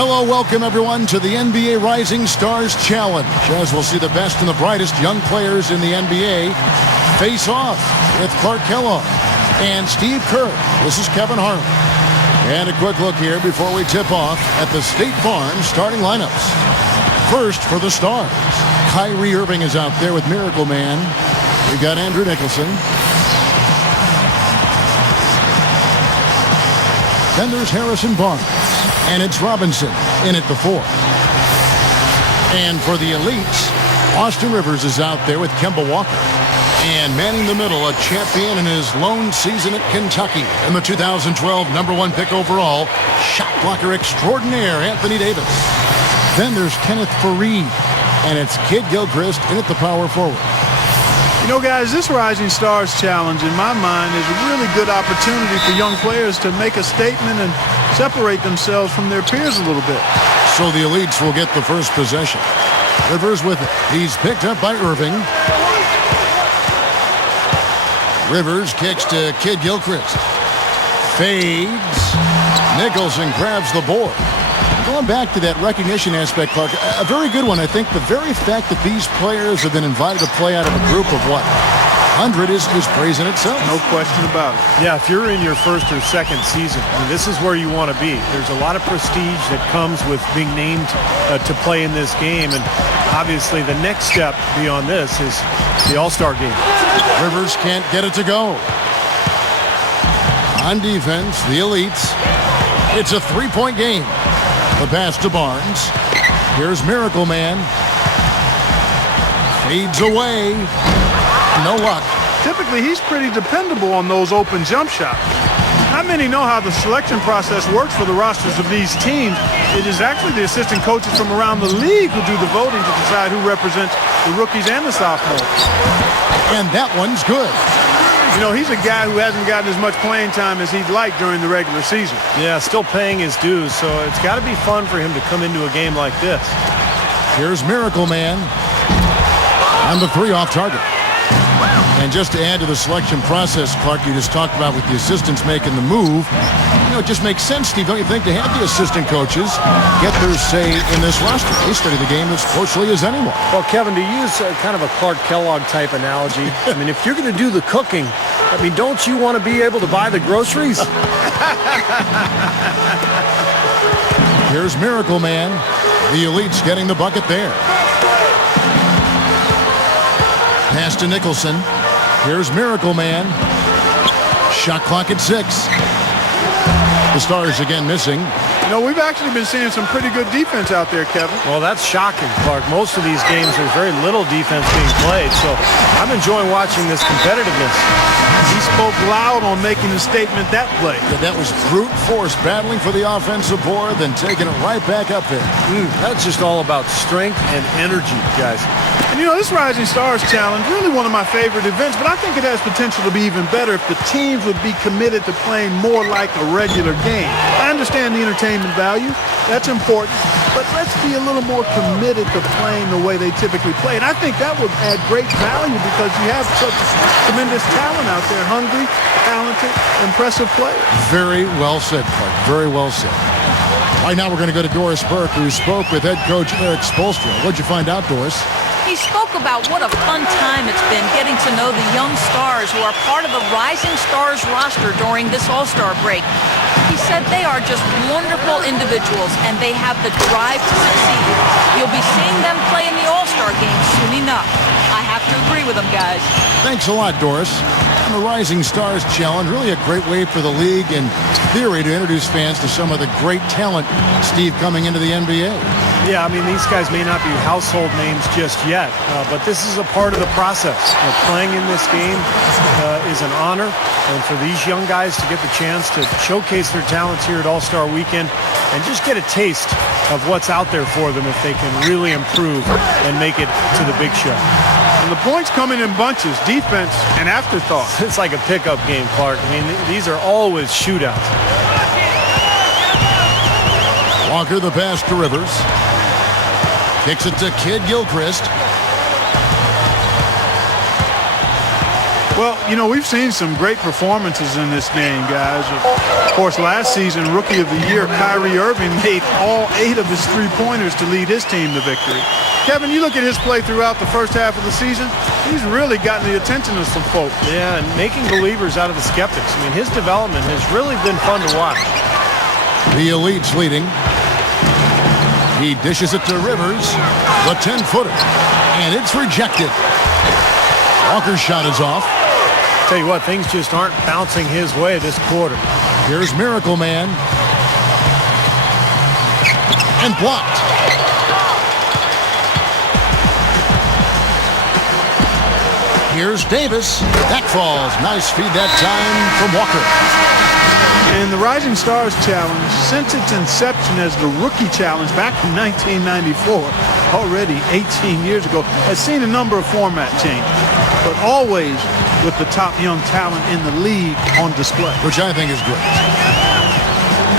Hello, welcome everyone to the NBA Rising Stars Challenge, as we'll see the best and the brightest young players in the NBA face off with Clark Kellogg and Steve Kerr. This is Kevin Harlan. And a quick look here before we tip off at the State Farm starting lineups. First for the Stars, Kyrie Irving is out there with Miracle Man. We've got Andrew Nicholson. Then there's Harrison Barnes. And it's Robinson in at the 4. And for the elites, Austin Rivers is out there with Kemba Walker. And manning the middle, a champion in his lone season at Kentucky. And the 2012 #1 pick overall, shot blocker extraordinaire, Anthony Davis. Then there's Kenneth Faried. And it's Kid Gilchrist in at the power forward. You know, guys, this Rising Stars Challenge, in my mind, is a really good opportunity for young players to make a statement and separate themselves from their peers a little bit. So the elites will get the first possession. Rivers with it. He's picked up by Irving. Rivers kicks to Kid Gilchrist. Fades. Nicholson grabs the board. Going back to that recognition aspect, Clark, a very good one. I think the very fact that these players have been invited to play out of a group of, 100 is praise in itself. No question about it. Yeah, if you're in your first or second season, this is where you want to be. There's a lot of prestige that comes with being named to play in this game. And obviously the next step beyond this is the All-Star game. Rivers can't get it to go. On defense, the elites. It's a three-point game. The pass to Barnes. Here's Miracle Man. Fades away. No luck. Typically, he's pretty dependable on those open jump shots. Not many know how the selection process works for the rosters of these teams. It is actually the assistant coaches from around the league who do the voting to decide who represents the rookies and the sophomores. And that one's good. You know, he's a guy who hasn't gotten as much playing time as he'd like during the regular season. Yeah, still paying his dues, so it's got to be fun for him to come into a game like this. Here's Miracle Man. And the 3 off target. And just to add to the selection process, Clark, you just talked about with the assistants making the move, it just makes sense, Steve, don't you think, to have the assistant coaches get their say in this roster? They study the game as closely as anyone. Well, Kevin, to use kind of a Clark Kellogg type analogy, I mean, if you're going to do the cooking, don't you want to be able to buy the groceries? Here's Miracle Man. The elites getting the bucket there. Pass to Nicholson. Here's Miracle Man. Shot clock at 6. The Stars again missing. You know, we've actually been seeing some pretty good defense out there, Kevin. Well, that's shocking, Clark. Most of these games, there's very little defense being played, so I'm enjoying watching this competitiveness. He spoke loud on making the statement that play. Yeah, that was brute force, battling for the offensive board, then taking it right back up there. That's just all about strength and energy, guys. And you know, this Rising Stars Challenge, really one of my favorite events, but I think it has potential to be even better if the teams would be committed to playing more like a regular game. I understand the entertainment value. That's important. But let's be a little more committed to playing the way they typically play. And I think that would add great value because you have such tremendous talent out there, hungry, talented, impressive players. Very well said, Clark. Very well said. All right, now we're going to go to Doris Burke, who spoke with head coach Eric Spoelstra. What'd you find out, Doris? He spoke about what a fun time it's been getting to know the young stars who are part of the Rising Stars roster during this All-Star break. He said they are just wonderful individuals and they have the drive to succeed. You'll be seeing them play in the All-Star game soon enough. I have to agree with them, guys. Thanks a lot, Doris. And the Rising Stars Challenge, really a great way for the league in theory to introduce fans to some of the great talent, Steve, coming into the NBA. Yeah, I mean, these guys may not be household names just yet, but this is a part of the process. Playing in this game is an honor, and for these young guys to get the chance to showcase their talents here at All-Star Weekend and just get a taste of what's out there for them if they can really improve and make it to the big show. And the points coming in bunches, defense and afterthought. It's like a pickup game, Clark. I mean, these are always shootouts. Walker the pass to Rivers. Kicks it to Kid Gilchrist. Well, you know, we've seen some great performances in this game, guys. Of course, last season, Rookie of the Year, Kyrie Irving made all 8 of his three-pointers to lead his team to victory. Kevin, you look at his play throughout the first half of the season, he's really gotten the attention of some folks. Yeah, and making believers out of the skeptics. I mean, his development has really been fun to watch. The Elite's leading. He dishes it to Rivers, the 10-footer, and it's rejected. Walker's shot is off. Tell you what, things just aren't bouncing his way this quarter. Here's Miracle Man. And blocked. Here's Davis. That falls. Nice feed that time from Walker. And the Rising Stars Challenge, since its inception as the Rookie Challenge back in 1994, already 18 years ago, has seen a number of format changes, but always with the top young talent in the league on display. Which I think is great.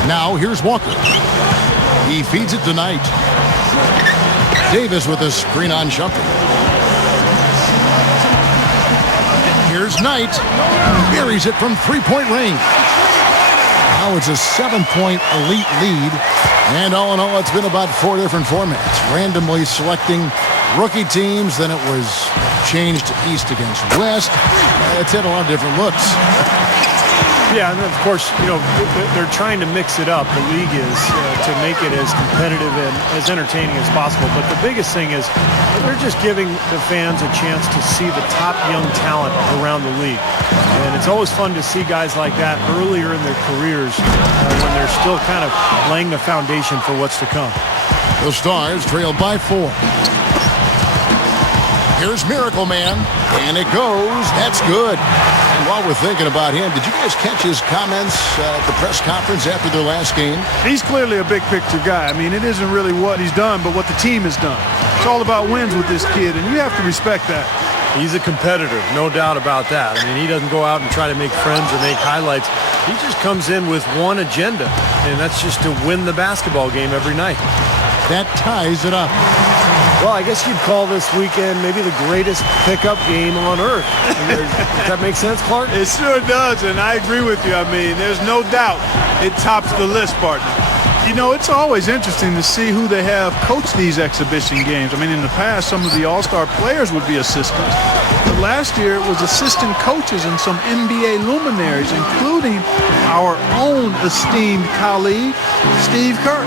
Now, here's Walker. He feeds it to Knight. Davis with a screen on Shumpert. Here's Knight. Buries it from three-point range. Now it's a 7-point Elite lead. And all in all, it's been about 4 different formats. Randomly selecting rookie teams, then it was changed to East against West. It's had a lot of different looks. Yeah, and of course, you know, they're trying to mix it up. The league is to make it as competitive and as entertaining as possible. But the biggest thing is they're just giving the fans a chance to see the top young talent around the league. And it's always fun to see guys like that earlier in their careers when they're still kind of laying the foundation for what's to come. The Stars trail by 4. Here's Miracle Man, and it goes. That's good. And while we're thinking about him, did you guys catch his comments at the press conference after their last game? He's clearly a big-picture guy. I mean, it isn't really what he's done, but what the team has done. It's all about wins with this kid, and you have to respect that. He's a competitor, no doubt about that. I mean, he doesn't go out and try to make friends or make highlights. He just comes in with one agenda, and that's just to win the basketball game every night. That ties it up. Well, I guess you'd call this weekend maybe the greatest pickup game on earth. Does that make sense, Clark? It sure does, and I agree with you. I mean, there's no doubt it tops the list, partner. You know, it's always interesting to see who they have coach these exhibition games. I mean, in the past, some of the all-star players would be assistants. But last year, it was assistant coaches and some NBA luminaries, including our own esteemed colleague, Steve Kerr.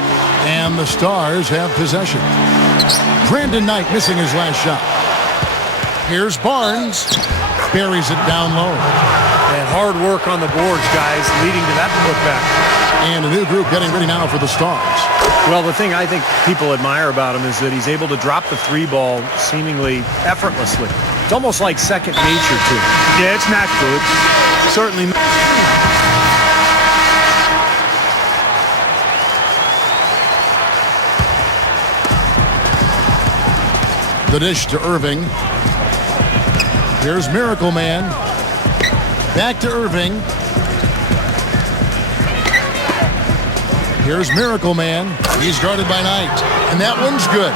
And the Stars have possession. Brandon Knight missing his last shot. Here's Barnes. Buries it down low. And hard work on the boards, guys, leading to that putback. And a new group getting ready now for the Stars. Well, the thing I think people admire about him is that he's able to drop the 3 ball seemingly effortlessly. It's almost like second nature to him. Yeah, it's natural. It's certainly not. The dish to Irving. Here's Miracle Man. Back to Irving. Here's Miracle Man. He's guarded by Knight. And that one's good.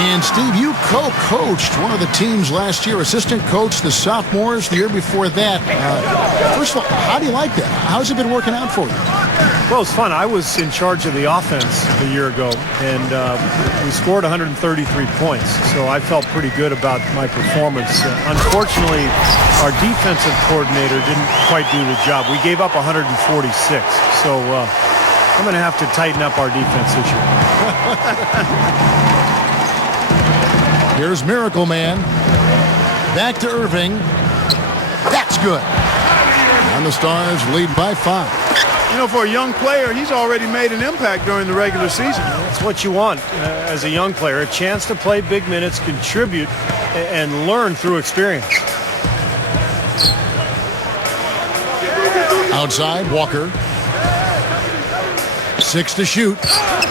And Steve, you co-coached one of the teams last year, assistant coach the sophomores the year before that. First of all, how do you like that? How's it been working out for you? Well, it's fun. I was in charge of the offense a year ago, and we scored 133 points, so I felt pretty good about my performance. Unfortunately, our defensive coordinator didn't quite do the job. We gave up 146, so I'm going to have to tighten up our defense this year. Here's Miracle Man. Back to Irving. That's good. And the Stars lead by 5. You know, for a young player, he's already made an impact during the regular season. That's what you want as a young player, a chance to play big minutes, contribute, and learn through experience. Outside, Walker. 6 to shoot.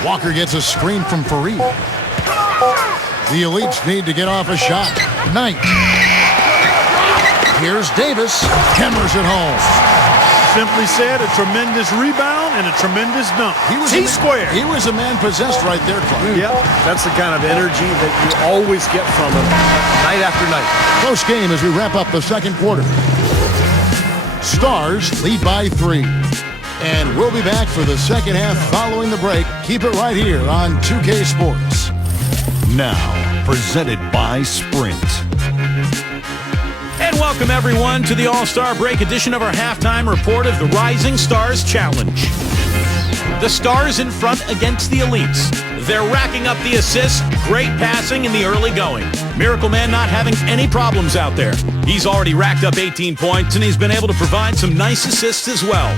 Walker gets a screen from Fareed. The Elites need to get off a shot. Knight. Here's Davis. Hammers it home. Simply said, a tremendous rebound and a tremendous dunk. T-square. He was a man possessed right there, Clark. Yep, that's the kind of energy that you always get from him night after night. Close game as we wrap up the second quarter. Stars lead by 3. And we'll be back for the second half following the break. Keep it right here on 2K Sports. Now, presented by Sprint. And welcome, everyone, to the All-Star Break edition of our halftime report of the Rising Stars Challenge. The Stars in front against the Elites. They're racking up the assists, great passing in the early going. Miracle Man not having any problems out there. He's already racked up 18 points, and he's been able to provide some nice assists as well.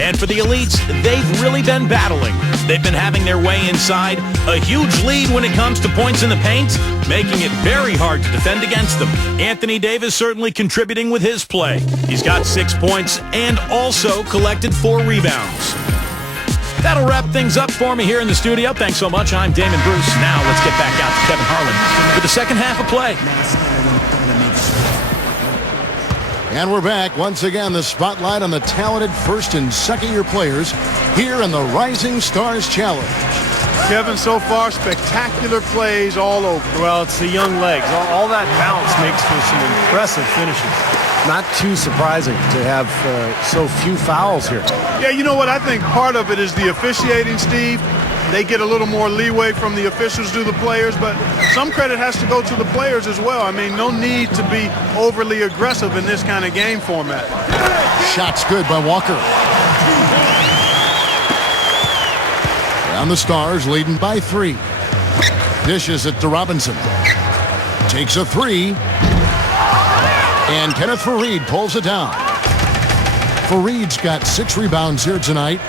And for the Elites, they've really been battling. They've been having their way inside. A huge lead when it comes to points in the paint, making it very hard to defend against them. Anthony Davis certainly contributing with his play. He's got 6 points and also collected 4 rebounds. That'll wrap things up for me here in the studio. Thanks so much. I'm Damon Bruce. Now let's get back out to Kevin Harlan for the second half of play. And we're back. Once again, the spotlight on the talented first and second-year players here in the Rising Stars Challenge. Kevin, so far, spectacular plays all over. Well, it's the young legs. All that bounce makes for some impressive finishes. Not too surprising to have so few fouls here. Yeah, you know what? I think part of it is the officiating, Steve. They get a little more leeway from the officials to the players, but some credit has to go to the players as well. I mean, no need to be overly aggressive in this kind of game format. Shots good by Walker. And the Stars leading by 3. Dishes it to Robinson. Takes a 3. And Kenneth Fareed pulls it down. Fareed's got 6 rebounds here tonight.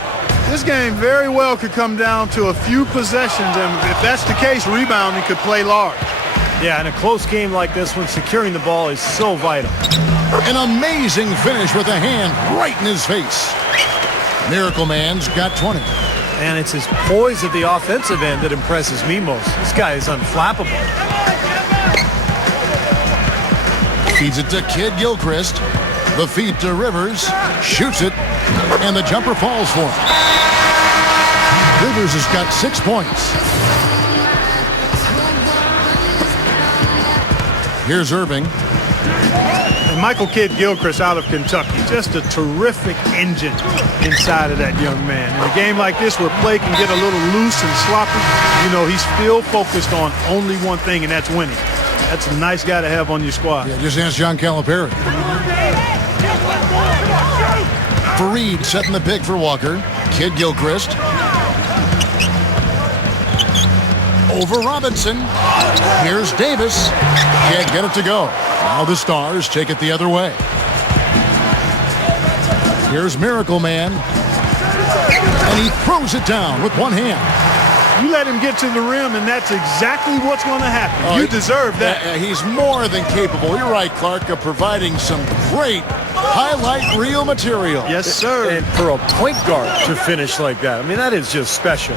This game very well could come down to a few possessions, and if that's the case, rebounding could play large. Yeah, in a close game like this one, securing the ball is so vital. An amazing finish with a hand right in his face. Miracle Man's got 20. And it's his poise at the offensive end that impresses me most. This guy is unflappable. Feeds it to Kid Gilchrist. The feed to Rivers. Shoots it. And the jumper falls for him. Rivers has got 6 points. Here's Irving. And Michael Kidd Gilchrist out of Kentucky. Just a terrific engine inside of that young man. In a game like this where play can get a little loose and sloppy, you know, he's still focused on only one thing, and that's winning. That's a nice guy to have on your squad. Yeah, just ask John Calipari. Fareed setting the pick for Walker. Kid Gilchrist. Over Robinson. Here's Davis. Can't get it to go. Now the Stars take it the other way. Here's Miracle Man. And he throws it down with one hand. You let him get to the rim, and that's exactly what's going to happen. You deserve that. He's more than capable. You're right, Clark, of providing some great highlight reel material. Yes, sir. And for a point guard to finish like that, I mean, that is just special.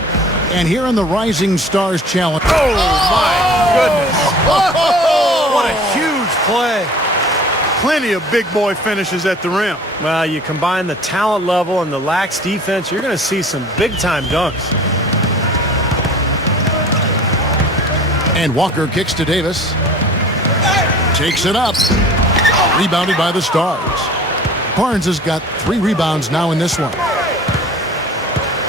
And here in the Rising Stars Challenge. Oh, my goodness. What a huge play. Plenty of big boy finishes at the rim. Well, you combine the talent level and the lax defense, you're going to see some big-time dunks. And Walker kicks to Davis. Takes it up. Rebounded by the Stars. Barnes has got 3 rebounds now in this one.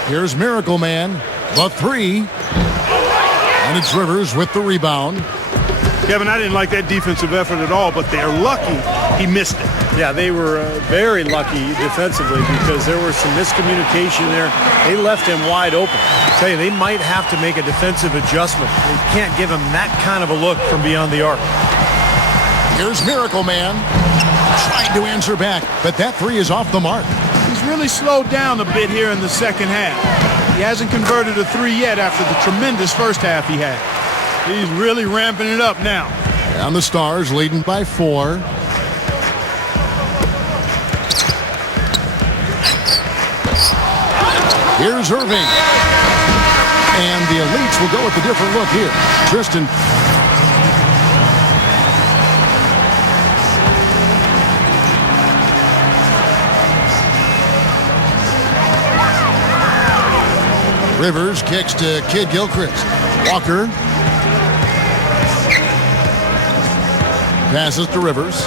Here's Miracle Man. The 3. And it's Rivers with the rebound. Kevin, I didn't like that defensive effort at all, but they're lucky he missed it. Yeah, they were very lucky defensively because there was some miscommunication there. They left him wide open. I tell you, they might have to make a defensive adjustment. They can't give him that kind of a look from beyond the arc. Here's Miracle Man. Trying to answer back, but that 3 is off the mark. He's really slowed down a bit here in the second half. He hasn't converted a 3 yet after the tremendous first half he had. He's really ramping it up now. And the Stars leading by 4. Here's Irving. And the Elites will go with a different look here. Tristan. Rivers kicks to Kid Gilchrist. Walker. Passes to Rivers.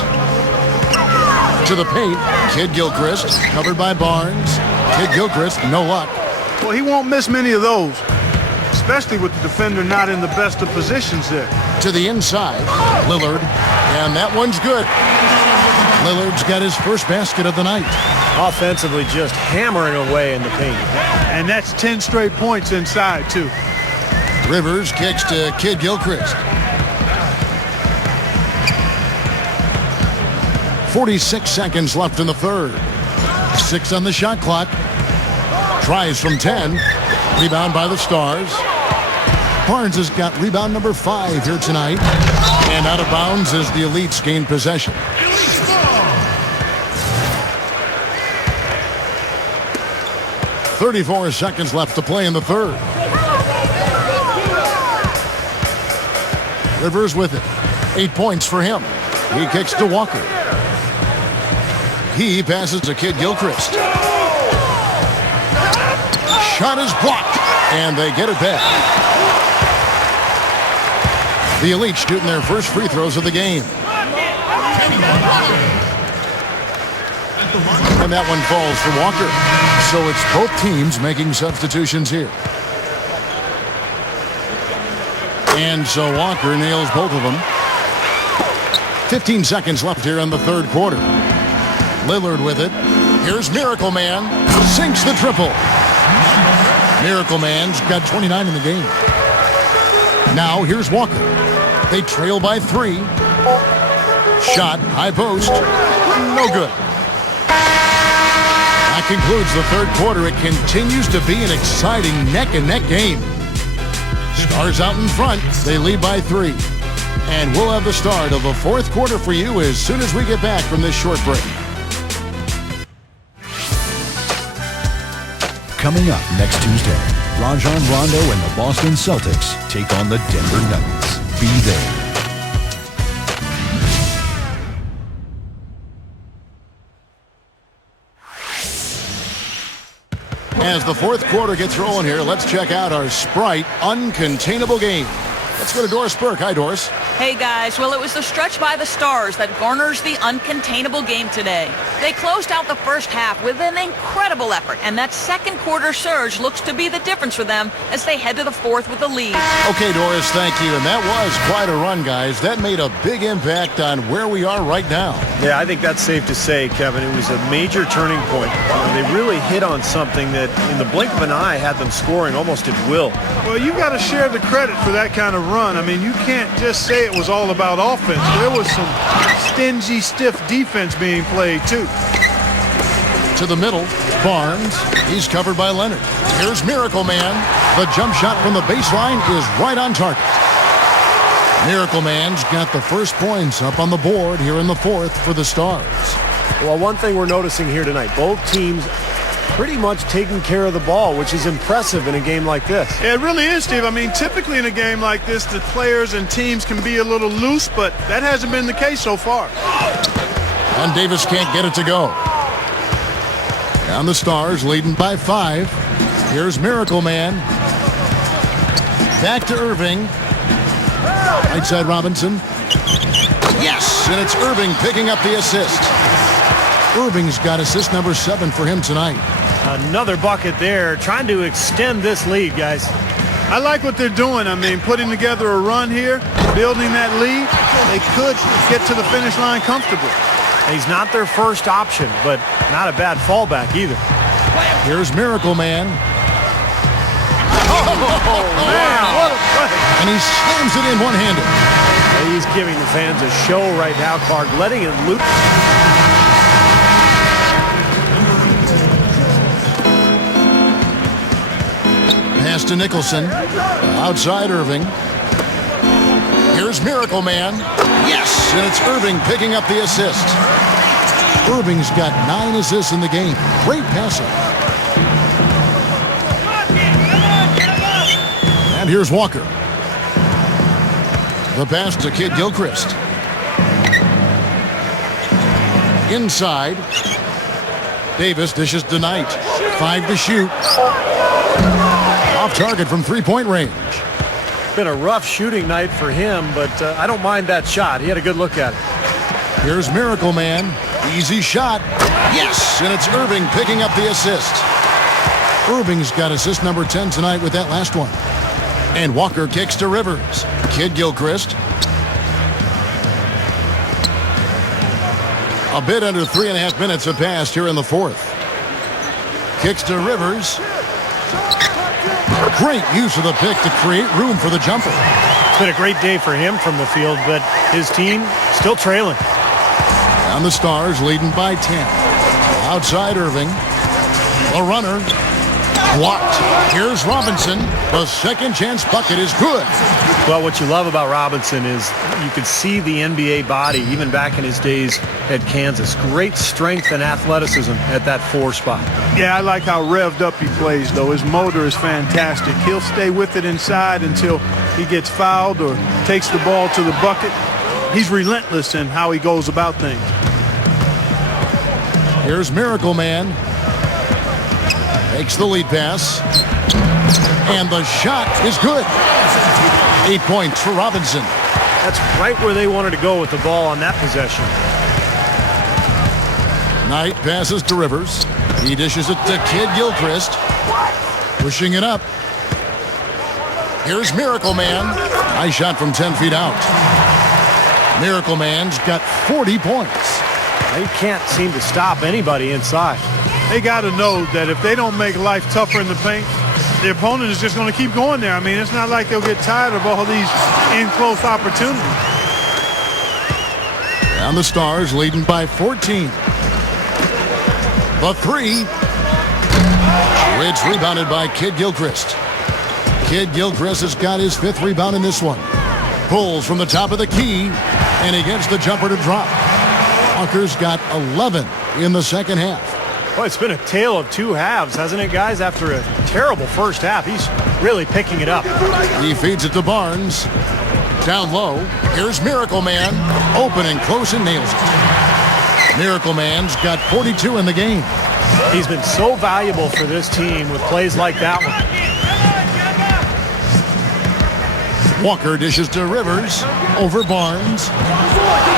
To the paint. Kid Gilchrist. Covered by Barnes. Kid Gilchrist, no luck. Well, he won't miss many of those, especially with the defender not in the best of positions there. To the inside. Lillard. And that one's good. Lillard's got his first basket of the night. Offensively, just hammering away in the paint. And that's 10 straight points inside, too. Rivers kicks to Kid Gilchrist. 46 seconds left in the third. 6 on the shot clock. Tries from 10. Rebound by the Stars. Barnes has got rebound number 5 here tonight. And out of bounds as the Elites gain possession. .34 seconds left to play in the third. Rivers with it. 8 points for him. He kicks to Walker. He passes to Kid Gilchrist. Shot is blocked, and they get it back. The Elites shooting their first free throws of the game. And that one falls for Walker. So it's both teams making substitutions here. And so Walker nails both of them. 15 seconds left here in the third quarter. Lillard with it. Here's Miracle Man. Sinks the triple. Miracle Man's got 29 in the game. Now here's Walker. They trail by 3. Shot, high post. No good. That concludes the third quarter. It continues to be an exciting neck-and-neck game. Stars out in front. They lead by 3. And we'll have the start of the fourth quarter for you as soon as we get back from this short break. Coming up next Tuesday, Rajon Rondo and the Boston Celtics take on the Denver Nuggets. Be there. As the fourth quarter gets rolling here, let's check out our Sprite Uncontainable game. Let's go to Doris Burke. Hi, Doris. Hey, guys. Well, it was the stretch by the Stars that garners the uncontainable game today. They closed out the first half with an incredible effort, and that second quarter surge looks to be the difference for them as they head to the fourth with a lead. Okay, Doris, thank you. And that was quite a run, guys. That made a big impact on where we are right now. Yeah, I think that's safe to say, Kevin. It was a major turning point. They really hit on something that, in the blink of an eye, had them scoring almost at will. Well, you got to share the credit for that kind of run. I mean, you can't just say it was all about offense. There was some stingy, stiff defense being played, too. To the middle, Barnes. He's covered by Leonard. Here's Miracle Man. The jump shot from the baseline is right on target. Miracle Man's got the first points up on the board here in the fourth for the Stars. Well, one thing we're noticing here tonight, both teams pretty much taking care of the ball, which is impressive in a game like this. Yeah, it really is, Steve. I mean, typically in a game like this, the players and teams can be a little loose, but that hasn't been the case so far. And Davis can't get it to go. And the Stars leading by 5. Here's Miracle Man. Back to Irving. Right side Robinson. Yes, and it's Irving picking up the assist. Irving's got assist number 7 for him tonight. Another bucket there, trying to extend this lead, guys. I like what they're doing. I mean, putting together a run here, building that lead. They could get to the finish line comfortably. He's not their first option, but not a bad fallback either. Here's Miracle Man. Oh, man, what a play. And he slams it in one-handed. He's giving the fans a show right now, Clark, letting it loop. Pass to Nicholson. Outside Irving. Here's Miracle Man. Yes, and it's Irving picking up the assist. Irving's got 9 assists in the game. Great passer. And here's Walker. The pass to Kid Gilchrist. Inside. Davis dishes to Knight. 5 to shoot. Off target from three-point range. Been a rough shooting night for him, but I don't mind that shot. He had a good look at it. Here's Miracle Man. Easy shot. Yes, and it's Irving picking up the assist. Irving's got assist number 10 tonight with that last one. And Walker kicks to Rivers. Kid Gilchrist. A bit under 3.5 minutes have passed here in the fourth. Kicks to Rivers. Great use of the pick to create room for the jumper. It's been a great day for him from the field, but his team still trailing. And the Stars leading by 10. Outside Irving. The runner. Blocked. Here's Robinson. The second chance bucket is good. Well, what you love about Robinson is you could see the NBA body even back in his days at Kansas. Great strength and athleticism at that 4 spot. Yeah, I like how revved up he plays, though. His motor is fantastic. He'll stay with it inside until he gets fouled or takes the ball to the bucket. He's relentless in how he goes about things. Here's Miracle Man. Makes the lead pass. And the shot is good. 8 points for Robinson. That's right where they wanted to go with the ball on that possession. Knight passes to Rivers. He dishes it to Kid Gilchrist. Pushing it up. Here's Miracle Man. Nice shot from 10 feet out. Miracle Man's got 40 points. They can't seem to stop anybody inside. They got to know that if they don't make life tougher in the paint, the opponent is just going to keep going there. I mean, it's not like they'll get tired of all these in-close opportunities. And the Stars leading by 14. The three. It's rebounded by Kid Gilchrist. Kid Gilchrist has got his 5th rebound in this one. Pulls from the top of the key, and he gets the jumper to drop. Walker's got 11 in the second half. Well, it's been a tale of 2 halves, hasn't it, guys? After a terrible first half, he's really picking it up. He feeds it to Barnes. Down low. Here's Miracle Man. Open and close and nails it. Miracle Man's got 42 in the game. He's been so valuable for this team with plays like that one. Walker dishes to Rivers. Over Barnes.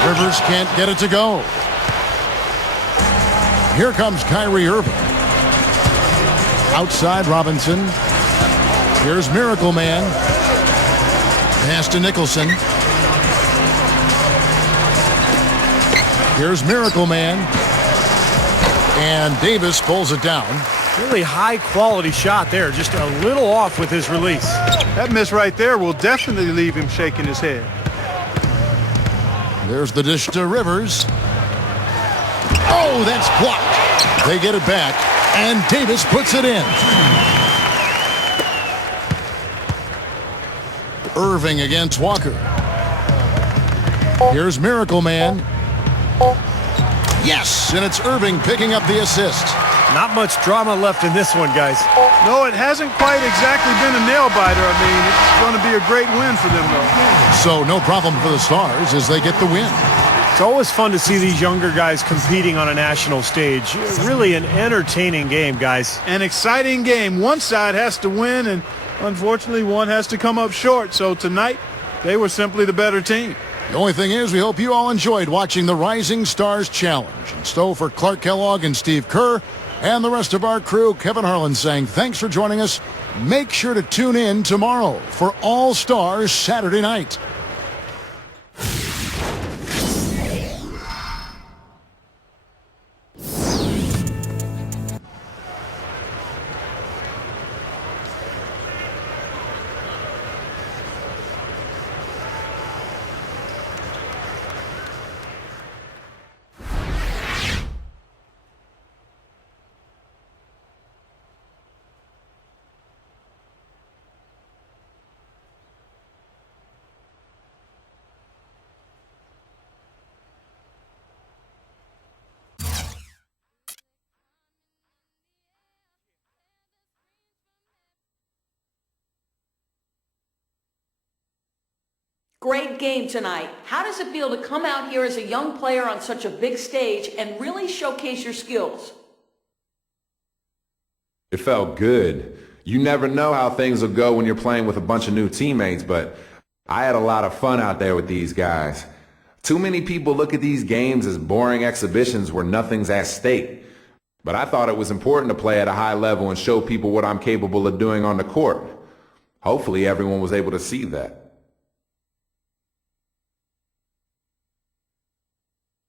Rivers can't get it to go. Here comes Kyrie Irving. Outside Robinson. Here's Miracle Man. Pass to Nicholson. Here's Miracle Man. And Davis pulls it down. Really high-quality shot there. Just a little off with his release. That miss right there will definitely leave him shaking his head. There's the dish to Rivers. Oh, that's blocked. They get it back, and Davis puts it in. Irving against Walker. Here's Miracle Man. Yes, and it's Irving picking up the assist. Not much drama left in this one, guys. No, it hasn't quite exactly been a nail-biter. I mean, it's going to be a great win for them, though. So no problem for the Stars as they get the win. It's always fun to see these younger guys competing on a national stage. Really an entertaining game, guys. An exciting game. One side has to win, and unfortunately, one has to come up short. So tonight, they were simply the better team. The only thing is, we hope you all enjoyed watching the Rising Stars Challenge. And so for Clark Kellogg and Steve Kerr and the rest of our crew, Kevin Harlan saying thanks for joining us. Make sure to tune in tomorrow for All Stars Saturday night. Great game tonight. How does it feel to come out here as a young player on such a big stage and really showcase your skills? It felt good. You never know how things will go when you're playing with a bunch of new teammates, but I had a lot of fun out there with these guys. Too many people look at these games as boring exhibitions where nothing's at stake. But I thought it was important to play at a high level and show people what I'm capable of doing on the court. Hopefully everyone was able to see that.